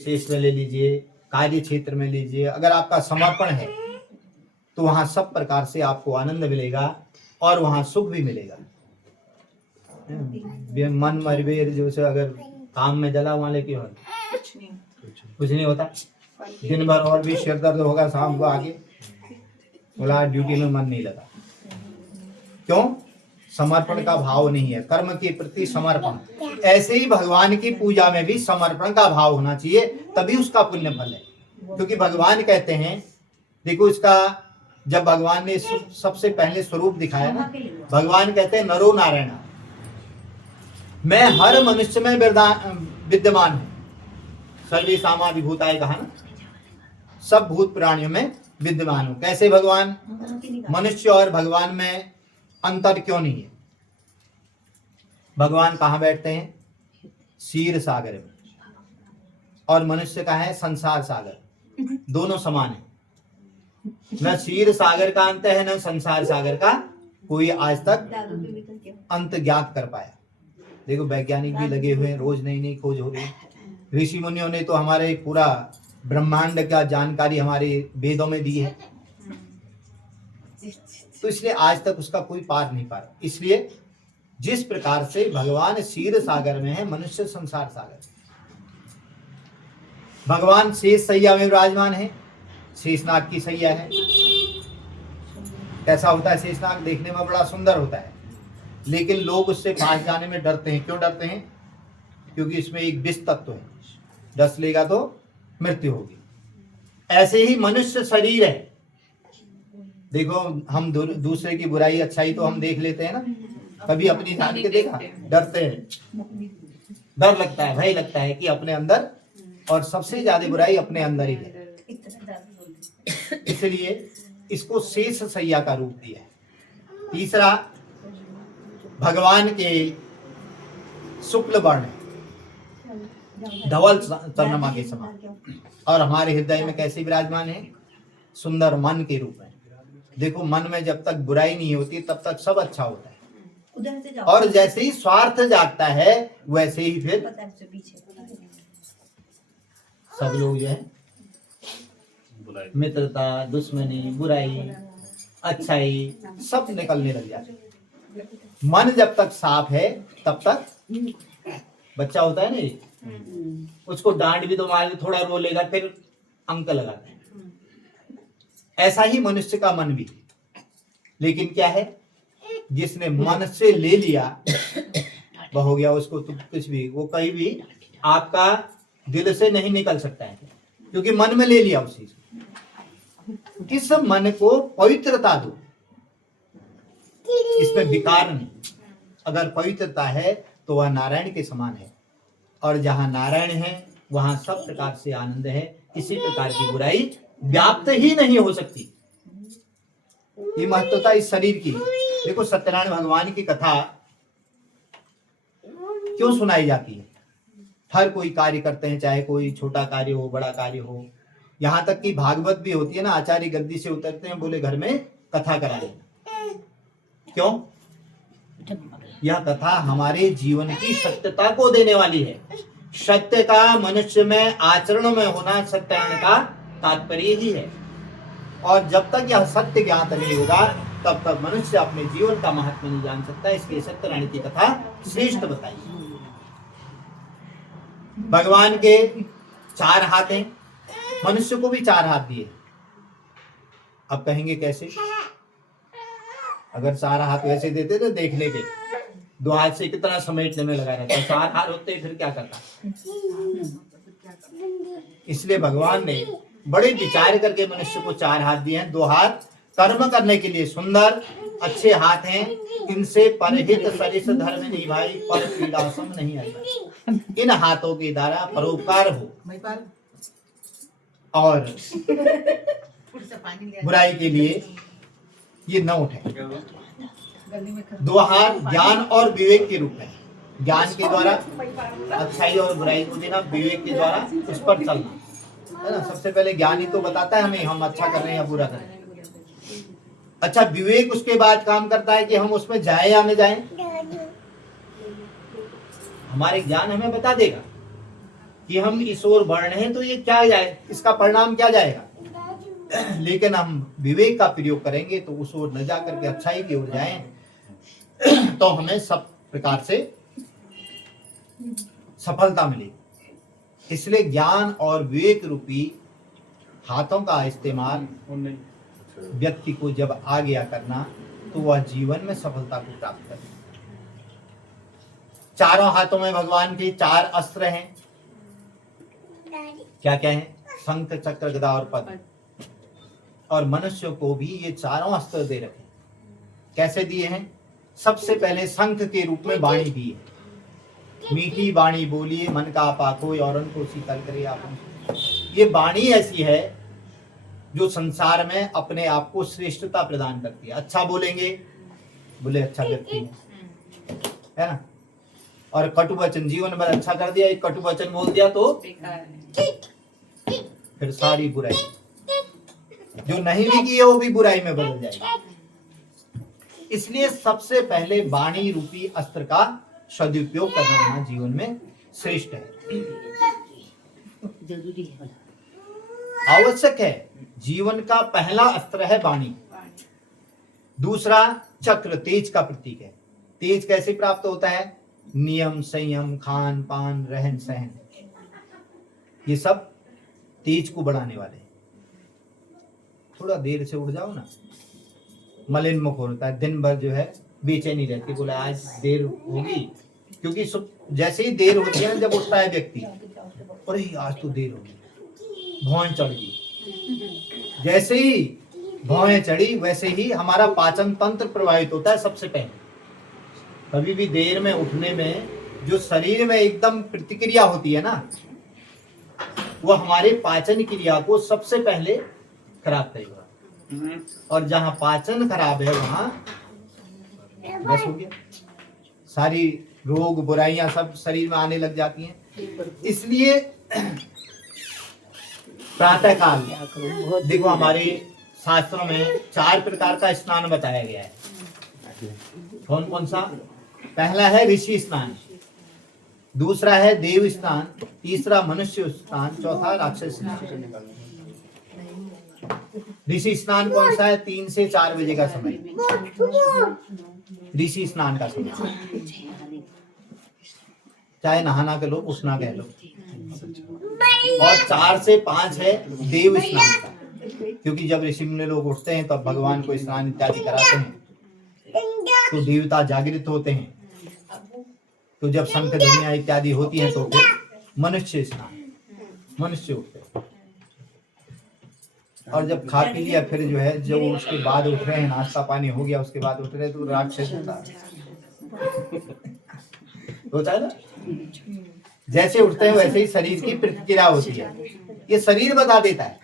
शेष में ले लीजिए, कार्य क्षेत्र में लीजिए, अगर आपका समर्पण है तो वहां सब प्रकार से आपको आनंद मिलेगा और वहां सुख भी मिलेगा। मन मरबेर जो से अगर काम में जला वाले क्यों कुछ नहीं होता, दिन भर और भी सिर दर्द होगा, शाम को आगे बोला ड्यूटी में मन नहीं लगा। क्यों? समर्पण का भाव नहीं है, कर्म के प्रति समर्पण। ऐसे ही भगवान की पूजा में भी समर्पण का भाव होना चाहिए, तभी उसका पुण्य फल है। क्योंकि भगवान कहते हैं, देखो इसका जब भगवान ने सबसे पहले स्वरूप दिखाया ना, भगवान कहते हैं नरो नारायण, मैं हर मनुष्य में विद्यमान हूं। सर्वेषामादिभूताय कहा ना, सब भूत प्राणियों में विद्यमान हूं। कैसे भगवान? मनुष्य और भगवान में अंतर क्यों नहीं है? भगवान कहाँ बैठते हैं? क्षीर सागर में, और मनुष्य का है संसार सागर। दोनों समान है, न क्षीर सागर का अंत है न संसार सागर का कोई आज तक अंत ज्ञात कर पाया। देखो वैज्ञानिक भी लगे हुए हैं, रोज नई नई खोज हो रही है। ऋषि मुनियों ने तो हमारे पूरा ब्रह्मांड का जानकारी हमारे वेदों में दी है, तो इसलिए आज तक उसका कोई पार नहीं पा रहा। इसलिए जिस प्रकार से भगवान क्षीर सागर में है, मनुष्य संसार सागर। भगवान शेष सैया में विराजमान है, शेषनाग की सैया है। कैसा होता है शेषनाग? देखने में बड़ा सुंदर होता है, लेकिन लोग उससे पास जाने में डरते हैं। क्यों डरते हैं? क्योंकि इसमें एक विष तत्व है, डस लेगा तो मृत्यु होगी। ऐसे ही मनुष्य शरीर है। देखो हम दूसरे की बुराई अच्छाई तो हम देख लेते हैं ना, कभी अपनी जान के देखा? डरते हैं, डर लगता है, भय लगता है कि अपने अंदर, और सबसे ज्यादा बुराई अपने अंदर ही है। इसलिए इसको शेष सैया का रूप दिया है। तीसरा, भगवान के शुक्ल वर्ण धवल चंद्रमा के समान, और हमारे हृदय में कैसे विराजमान है? सुंदर मन के रूप में। देखो मन में जब तक बुराई नहीं होती तब तक सब अच्छा होता है, और जैसे ही स्वार्थ जागता है वैसे ही फिर सब लोग जो है मित्रता, दुश्मनी, बुराई, अच्छाई सब निकलने लग जाते। मन जब तक साफ है तब तक, बच्चा होता है ना, उसको डांट भी तो मार के थोड़ा रो लेगा, फिर अंक लगाते हैं। ऐसा ही मनुष्य का मन भी। लेकिन क्या है, जिसने मन से ले लिया वह हो गया, उसको तो कुछ भी, वो कहीं भी आपका दिल से नहीं निकल सकता है, क्योंकि मन में ले लिया उस चीज को। इस मन को पवित्रता दो, इसमें विकार नहीं। अगर पवित्रता है तो वह नारायण के समान है, और जहां नारायण है वहां सब प्रकार से आनंद है। किसी प्रकार की बुराई व्याप्त ही नहीं हो सकती। ये महत्वता इस शरीर की। देखो सत्यनारायण भगवान की कथा क्यों सुनाई जाती है? हर कोई कार्य करते हैं, चाहे कोई छोटा कार्य हो बड़ा कार्य हो, यहाँ तक कि भागवत भी होती है ना, आचार्य गद्दी से उतरते हैं, बोले घर में कथा करा देना। क्यों? यह कथा हमारे जीवन की सत्यता को देने वाली है। सत्य का मनुष्य में आचरण में होना सत्यायन का तात्पर्य ही है, और जब तक यह सत्य ज्ञात नहीं होगा तब तक मनुष्य अपने जीवन का महत्व नहीं जान सकता। इसके सत्यनारायण की कथा श्रेष्ठ बताई। भगवान के 4 हाथ हैं, मनुष्य को भी 4 हाथ दिए। अब कहेंगे कैसे? अगर 4 हाथ वैसे देते तो देख लेते, 2 हाथ से कितना समेटने में लगा रहता, 4 हाथ होते फिर क्या करता? इसलिए भगवान ने बड़े विचार करके मनुष्य को 4 हाथ दिए हैं। 2 हाथ कर्म करने के लिए सुंदर अच्छे हाथ हैं, इनसे परहित सरिस धर्म नहीं भाई, पर पीड़ा सम नहीं आई। इन हाथों के द्वारा परोपकार हो और बुराई के लिए ये न उठे। 2 हाथ ज्ञान और विवेक के रूप में, ज्ञान के द्वारा अच्छाई और बुराई को देना, विवेक के द्वारा उस पर चलना, है ना। सबसे पहले ज्ञान ही तो बताता है हमें हम अच्छा कर रहे हैं या बुरा कर रहे हैं। अच्छा, विवेक उसके बाद काम करता है कि हम उसमें जाए या न जाए। हमारे ज्ञान हमें बता देगा कि हम इस ओर बढ़ रहे हैं तो ये क्या जाए, इसका परिणाम क्या जाएगा। लेकिन हम विवेक का प्रयोग करेंगे तो उस ओर न जाकर के अच्छाई की ओर जाएं तो हमें सब प्रकार से सफलता मिलेगी। इसलिए ज्ञान और विवेक रूपी हाथों का इस्तेमाल व्यक्ति को जब आ गया करना तो वह जीवन में सफलता को प्राप्त करे। चारों हाथों में भगवान के 4 अस्त्र हैं। क्या क्या है? शंख, चक्र, गदा और पद्म। और मनुष्य को भी ये चारों अस्त्र दे रखे। कैसे दिए हैं? सबसे पहले शंख के रूप में वाणी दी है। मीठी वाणी बोलिए, मन का आपा कोई और को शीतल करे आप। ये वाणी ऐसी है जो संसार में अपने आप को श्रेष्ठता प्रदान करती है। अच्छा बोलेंगे, बोले अच्छा व्यक्ति है ना। और कटु वचन जीवन भर अच्छा कर दिया, एक कटु वचन बोल दिया तो फिर सारी बुराई जो नहीं भी की है वो भी बुराई में बदल जाएगी। इसलिए सबसे पहले वाणी रूपी अस्त्र का सदुपयोग करना जीवन में श्रेष्ठ है, जरूरी है, आवश्यक है। जीवन का पहला अस्त्र है वाणी। दूसरा चक्र, तेज का प्रतीक है। तेज कैसे प्राप्त होता है? नियम, संयम, खान पान, रहन सहन, ये सब तेज को बढ़ाने वाले हैं। थोड़ा देर से उठ जाओ ना, मलिन मुख होता है, दिन भर जो है बेचैनी रहती, बोला आज देर होगी। क्योंकि जैसे ही देर होती है ना, जब उठता है व्यक्ति, अरे आज तो देर होगी, भौं चढ़ गई। जैसे ही भौं चढ़ी वैसे ही हमारा पाचन तंत्र प्रभावित होता है। सबसे पहले कभी भी देर में उठने में जो शरीर में एकदम प्रतिक्रिया होती है ना, वो हमारे पाचन क्रिया को सबसे पहले खराब करेगा। और जहां पाचन खराब है वहां बस हो गया, सारी रोग बुराइयां सब शरीर में आने लग जाती हैं। इसलिए प्रातः काल देखो, हमारे शास्त्रों में 4 प्रकार का स्नान बताया गया है। कौन कौन सा? पहला है ऋषि स्नान, दूसरा है देव स्नान, तीसरा मनुष्य स्नान, चौथा राक्षस स्नान। ऋषि स्नान कौन सा है? 3 से 4 बजे का समय, ऋषि स्नान का समय। चाहे नहाना कह लो, उठना कह लो। और 4 से 5 है देव स्नान का, क्योंकि जब ऋषि मुनि लोग उठते हैं तब भगवान को स्नान इत्यादि कराते हैं तो देवता जागृत होते हैं। तो जब शंख ध्वनियां इत्यादि होती हैं तो फिर मनुष्य स्नान, मनुष्य उठते हैं। और जब खा पी लिया फिर जो है, जब उसके बाद उठ रहे हैं, नाश्ता पानी हो गया, उसके बाद उठ रहे तो राक्षस होता है ना। जैसे उठते हैं वैसे ही शरीर की प्रतिक्रिया होती है। ये शरीर बता देता है